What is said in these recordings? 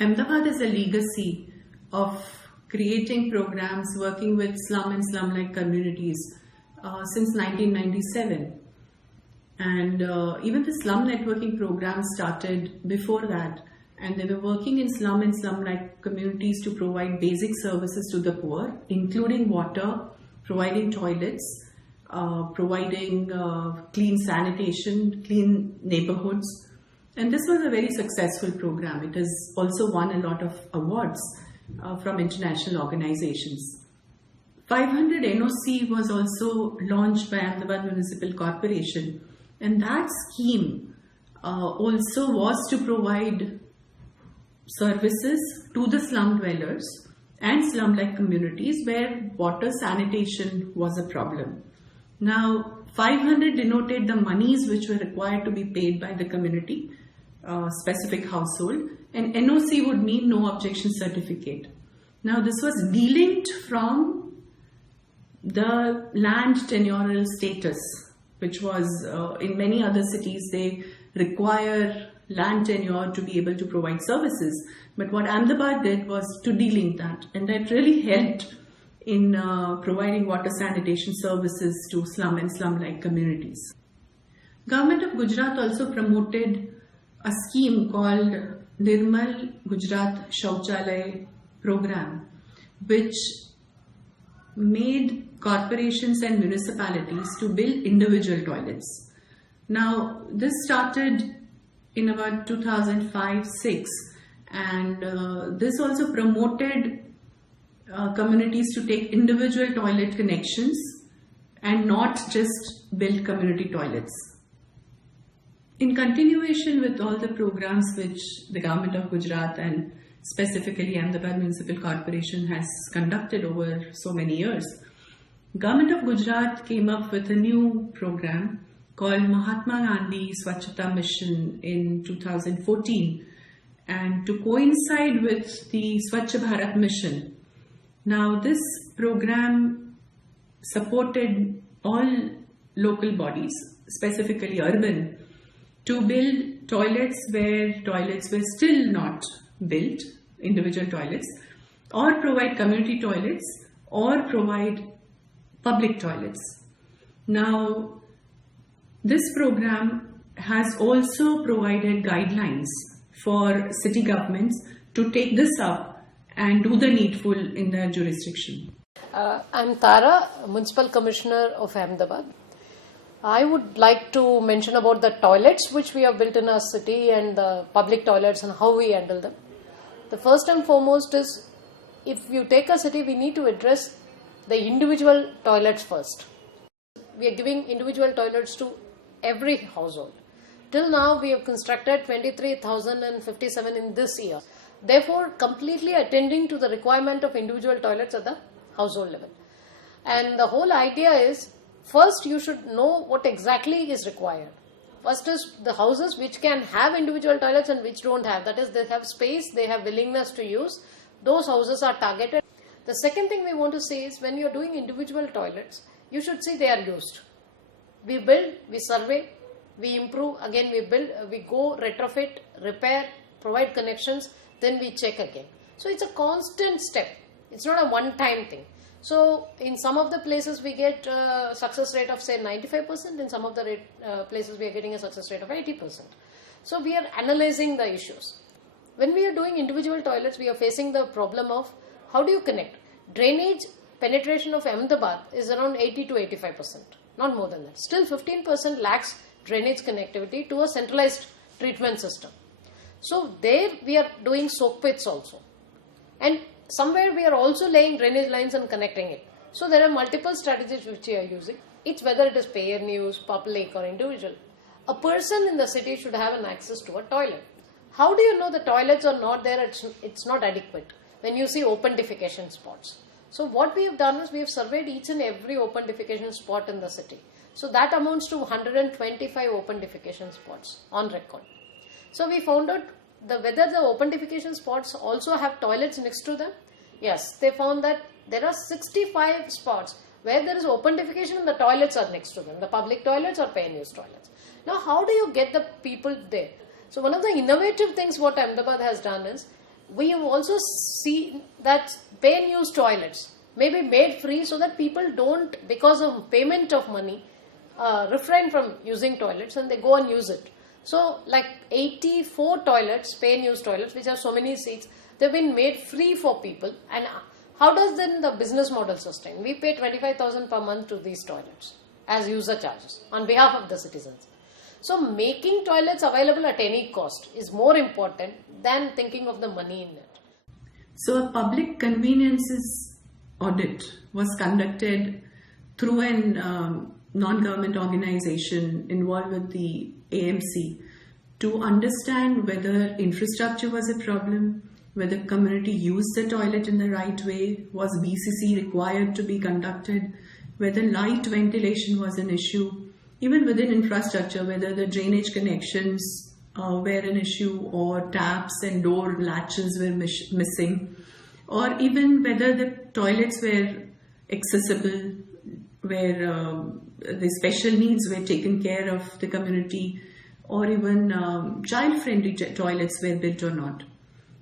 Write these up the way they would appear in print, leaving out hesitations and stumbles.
Ahmedabad is a legacy of creating programs working with slum and slum-like communities since 1997. And even the slum networking program started before that. And they were working in slum and slum-like communities to provide basic services to the poor, including water, providing toilets, providing clean sanitation, clean neighborhoods. And this was a very successful program. It has also won a lot of awards from international organizations. 500 NOC was also launched by Ahmedabad Municipal Corporation. And that scheme also was to provide services to the slum dwellers and slum-like communities where water sanitation was a problem. Now, 500 denoted the monies which were required to be paid by the community, specific household, and NOC would mean no objection certificate. Now, this was delinked from the land tenurial status, which was in many other cities, they require land tenure to be able to provide services. But what Ahmedabad did was to delink that, and that really helped in providing water sanitation services to slum and slum-like communities. Government of Gujarat also promoted a scheme called Nirmal Gujarat Shauchalay program, which made corporations and municipalities to build individual toilets. Now, this started in about 2005-06, and this also promoted communities to take individual toilet connections and not just build community toilets. In continuation with all the programs which the government of Gujarat and specifically Ahmedabad Municipal Corporation has conducted over so many years, Government of Gujarat came up with a new program called Mahatma Gandhi Swachhata Mission in 2014, and to coincide with the Swachh Bharat mission. Now, this program supported all local bodies, specifically urban, to build toilets where toilets were still not built, individual toilets, or provide community toilets, or provide public toilets. Now, this program has also provided guidelines for city governments to take this up and do the needful in their jurisdiction. I'm Thara, Municipal Commissioner of Ahmedabad. I would like to mention about the toilets which we have built in our city and the public toilets and how we handle them. The first and foremost is, if you take a city, we need to address the individual toilets first. We are giving individual toilets to every household. Till now, we have constructed 23,057 in this year. Therefore, completely attending to the requirement of individual toilets at the household level. And the whole idea is, first you should know what exactly is required. First is the houses which can have individual toilets and which don't have. That is, they have space, they have willingness to use. Those houses are targeted. The second thing we want to say is, when you are doing individual toilets, you should see they are used. We build, we survey, we improve, again we build, we go retrofit, repair, provide connections, then we check again. So it's a constant step. It's not a one-time thing. So in some of the places we get a success rate of say 95%, in some of the places we are getting a success rate of 80%. So we are analyzing the issues. When we are doing individual toilets, we are facing the problem of how do you connect? Drainage penetration of Ahmedabad is around 80 to 85%, not more than that. Still 15% lacks drainage connectivity to a centralized treatment system. So there we are doing soak pits also. And somewhere we are also laying drainage lines and connecting it. So there are multiple strategies which we are using. It's whether it is pay and use, public or individual. A person in the city should have an access to a toilet. How do you know the toilets are not there? It's not adequate. When you see open defecation spots. So what we have done is we have surveyed each and every open defecation spot in the city. So that amounts to 125 open defecation spots on record. So we found out whether the open defecation spots also have toilets next to them. Yes, they found that there are 65 spots where there is open defecation and the toilets are next to them. The public toilets or pay and use toilets. Now how do you get the people there? So one of the innovative things what Ahmedabad has done is, we have also seen that pay and use toilets may be made free so that people don't, because of payment of money, refrain from using toilets and they go and use it. So like 84 toilets, pay and use toilets, which have so many seats, they've been made free for people. And how does then the business model sustain? We pay 25,000 per month to these toilets as user charges on behalf of the citizens. So making toilets available at any cost is more important than thinking of the money in it. So a public conveniences audit was conducted through an non-government organization involved with the AMC to understand whether infrastructure was a problem, whether community used the toilet in the right way, was BCC required to be conducted, whether light ventilation was an issue, even within infrastructure, whether the drainage connections were an issue, or taps and door latches were missing, or even whether the toilets were accessible, where the special needs were taken care of the community, or even child-friendly toilets were built or not.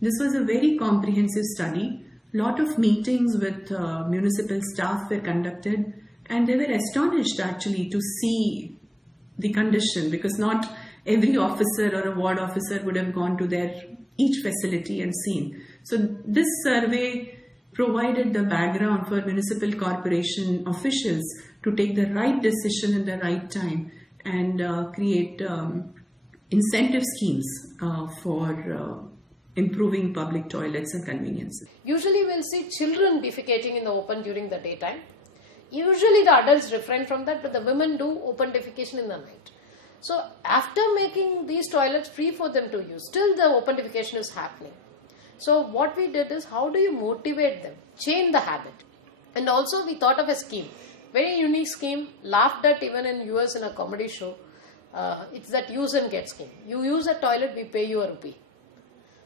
This was a very comprehensive study. Lot of meetings with municipal staff were conducted, and they were astonished actually to see the condition, because not every officer or a ward officer would have gone to their each facility and seen. So this survey provided the background for municipal corporation officials to take the right decision in the right time and create incentive schemes for improving public toilets and conveniences. Usually we'll see children defecating in the open during the daytime. Usually the adults refrain from that, but the women do open defecation in the night. So after making these toilets free for them to use, still the open defecation is happening. So what we did is, how do you motivate them, change the habit? And also we thought of a scheme, very unique scheme, laughed at even in US in a comedy show. It's that use and get scheme. You use a toilet, we pay you a rupee.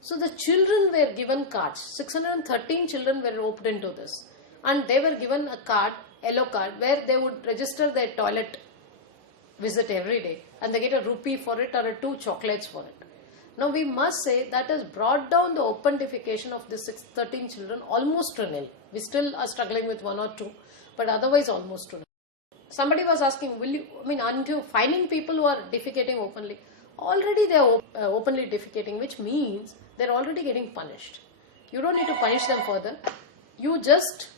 So the children were given cards. 613 children were roped into this. And they were given a card, yellow card, where they would register their toilet visit every day. And they get a rupee for it or 2 chocolates for it. Now we must say that has brought down the open defecation of the 613 children almost to nil. We still are struggling with 1 or 2, but otherwise almost to nil. Somebody was asking, aren't you finding people who are defecating openly? Already they are openly defecating, which means they're already getting punished. You don't need to punish them further. You just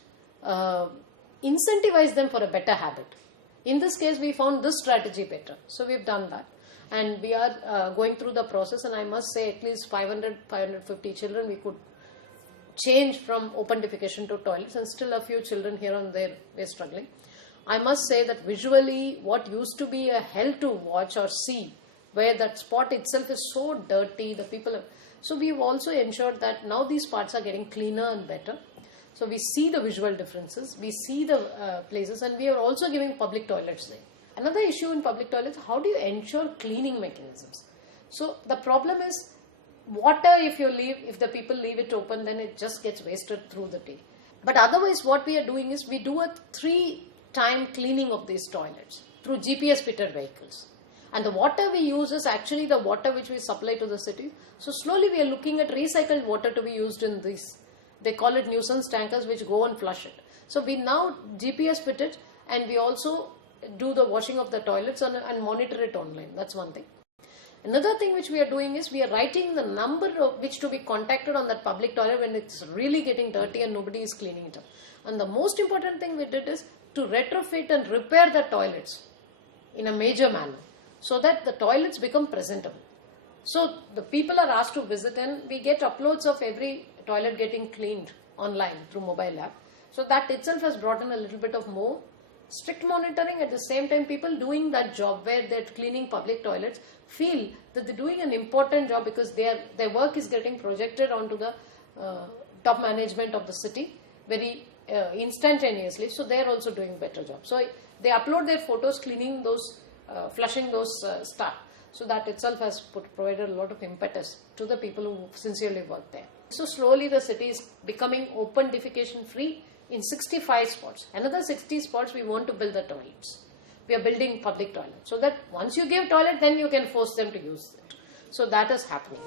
incentivize them for a better habit. In this case, we found this strategy better. So we've done that. And we are going through the process, and I must say at least 550 children we could change from open defecation to toilets, and still a few children here and there we're struggling. I must say that visually what used to be a hell to watch or see, where that spot itself is so dirty, the people have, so we've also ensured that now these spots are getting cleaner and better. So we see the visual differences, we see the places, and we are also giving public toilets there. Another issue in public toilets, how do you ensure cleaning mechanisms? So the problem is, water if the people leave it open, then it just gets wasted through the day. But otherwise what we are doing is, we do a 3-time cleaning of these toilets through GPS fitted vehicles. And the water we use is actually the water which we supply to the city. So slowly we are looking at recycled water to be used in these. They call it nuisance tankers, which go and flush it. So we now GPS fit it, and we also do the washing of the toilets and monitor it online. That's one thing. Another thing which we are doing is, we are writing the number of which to be contacted on that public toilet when it's really getting dirty and nobody is cleaning it up. And the most important thing we did is to retrofit and repair the toilets in a major manner, so that the toilets become presentable. So the people are asked to visit, and we get uploads of every toilet getting cleaned online through mobile app. So that itself has brought in a little bit of more strict monitoring. At the same time, people doing that job where they're cleaning public toilets feel that they're doing an important job, because their work is getting projected onto the top management of the city very instantaneously. So they're also doing a better job. So they upload their photos cleaning those, flushing those stuff. So that itself has provided a lot of impetus to the people who sincerely work there. So slowly the city is becoming open defecation free in 65 spots. Another 60 spots we want to build the toilets. We are building public toilets, so that once you give toilet, then you can force them to use it. So that is happening.